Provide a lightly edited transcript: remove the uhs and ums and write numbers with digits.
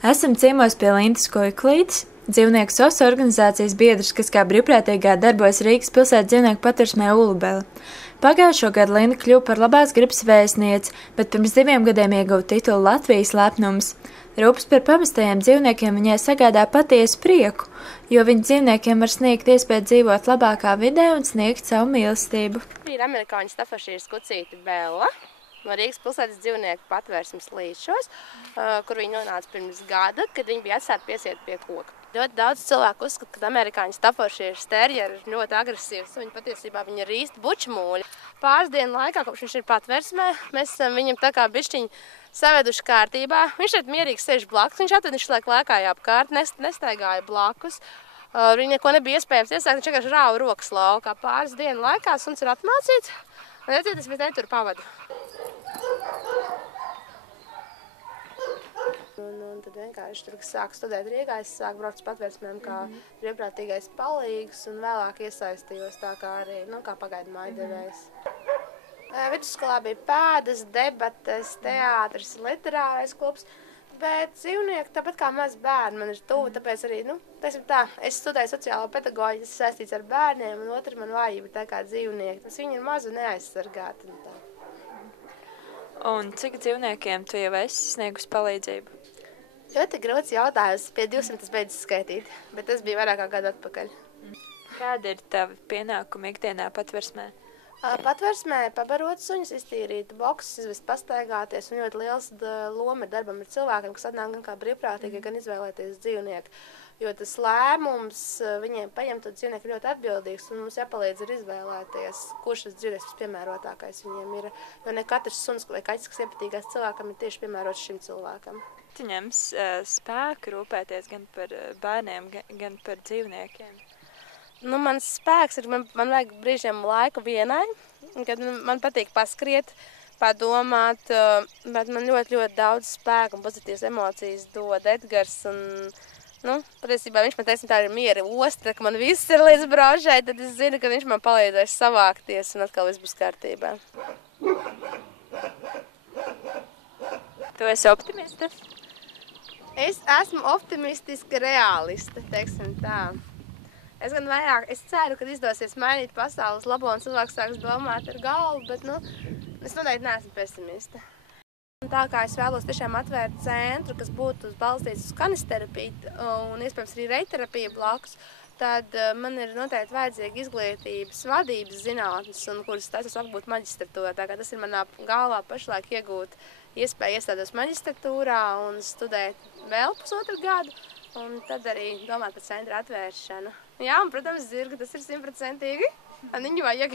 Esam ciemos pie Lintas Kuiklītes, dzīvnieku SOS organizācijas biedrs, kas kā brīvprātīgā darbojas Rīgas pilsētas dzīvnieku patversmē Ulubele. Pagājušo gadu Linda kļuva par labās gribas vēstnieci, bet pirms 2 gadiem ieguva titulu Latvijas lepnums. Rūpes par pamestajiem dzīvniekiem viņai sagādā patiesu prieku, jo viņa dzīvniekiem var sniegt iespēju dzīvot labākā vidē un sniegt savu mīlestību. Ir amerikāņu stafašīras kucīte Bella no Rīgas pilsētas dzīvnieku patvērsmes līčos, kur viņi nonāca pirms gada, kad viņi bija atstāti piesiet pie koka. Ļoti daudz cilvēku uzskata, ka amerikāņu stafašīras terjeri ir ļoti agresīvs, un patiesībā viņi ir īsti bučmūļi. Pāris dienu laikā, kopš viņš ir patvērsmē, mēs esam viņam tā kā bišķiņi saveduši kārtībā. Viņš šeit mierīgi sēž blakus, viņš atveduši laik lēkāja apkārt, nestaigāja blakus. Viņa neko nebija iespējams iesākt, viņš vienkārši rāva rokas laukā. Pāris dienu laikā suns ir atmācīts, un redziet, es viņu tur pavadu. Un tad vienkārši tur, kas sāk studēt Rīgā, es sāku braukt uz patvērsmēm kā brīvprātīgais palīgs un vēlāk iesaistījos tā kā arī, kā pagaidu mājadevējs. Vidusskolā bija pēdas, debates, teātris, literārais klubs, bet dzīvnieki tāpat kā maz bērni man ir tuvi, tāpēc arī, es studēju sociālo pedagoģiju, tas saistīts ar bērniem, un otra man vājība tā kā dzīvnieki, tas viņi ir mazi un neaizsargāti. Un cik dzīvniekiem tu jau esi sniegus palīdzību? Ļoti grūts jautājums, pie 200 beidzas skaitīt, bet tas bija vairāk kā gadu atpakaļ. Kāda ir tavi pienākumi ikdienā patversmē? Patversmē pabarot suņus, iztīrīt boksus, izvest pastaigāties, un ļoti liels loma ir darbam ar cilvēkiem, kas atnāk gan kā brīvprātīgi, gan izvēlēties dzīvnieku. Jo tas lēmums viņiem paņemt to dzīvnieku ļoti atbildīgs, un mums jāpalīdz ir izvēlēties, kurš tas dzīvnieks piemērotākais viņiem ir. Jo ne katrs suns vai kaķis, kas iepatīgās cilvēkam, ir tieši piemērots šim cilvēkam. Tu ņems spēku rūpēties gan par bērniem, gan par dzīvniekiem? Mans spēks ir, man vajag brīžiem laiku vienai, kad man patīk paskriet, padomāt, bet man ļoti daudz spēku un pozitīvas emocijas dod Edgars. Patiesībā viņš man teica, tā ir miera ostra, ka man viss ir līdz braužai, tad es zinu, ka viņš man palīdzēs savākties un atkal viss būs kārtībā. Tu esi optimiste? Es esmu optimistiska realiste, teiksim tā. Es ceru, ka izdosies mainīt pasaules labo un cilvēks sāks domāt ar galvu, bet es noteikti neesmu pesimiste. Tā kā es vēlos tiešām atvērt centru, kas būtu balstīts uz kanisterapiju un iespējams arī reiterapiju blakus, tad man ir noteikti vajadzīga izglītības vadības zinātnes, un kuras taisos apgūt maģistratūrā. Tā kā tas ir manā galvā pašlaik iegūt iespēju iestāties maģistratūrā un studēt vēl pusotru gadu, un tad arī domāt par centra atvēršanu. Jā, un, protams, zirgu tas ir 100%. Viņu vajag.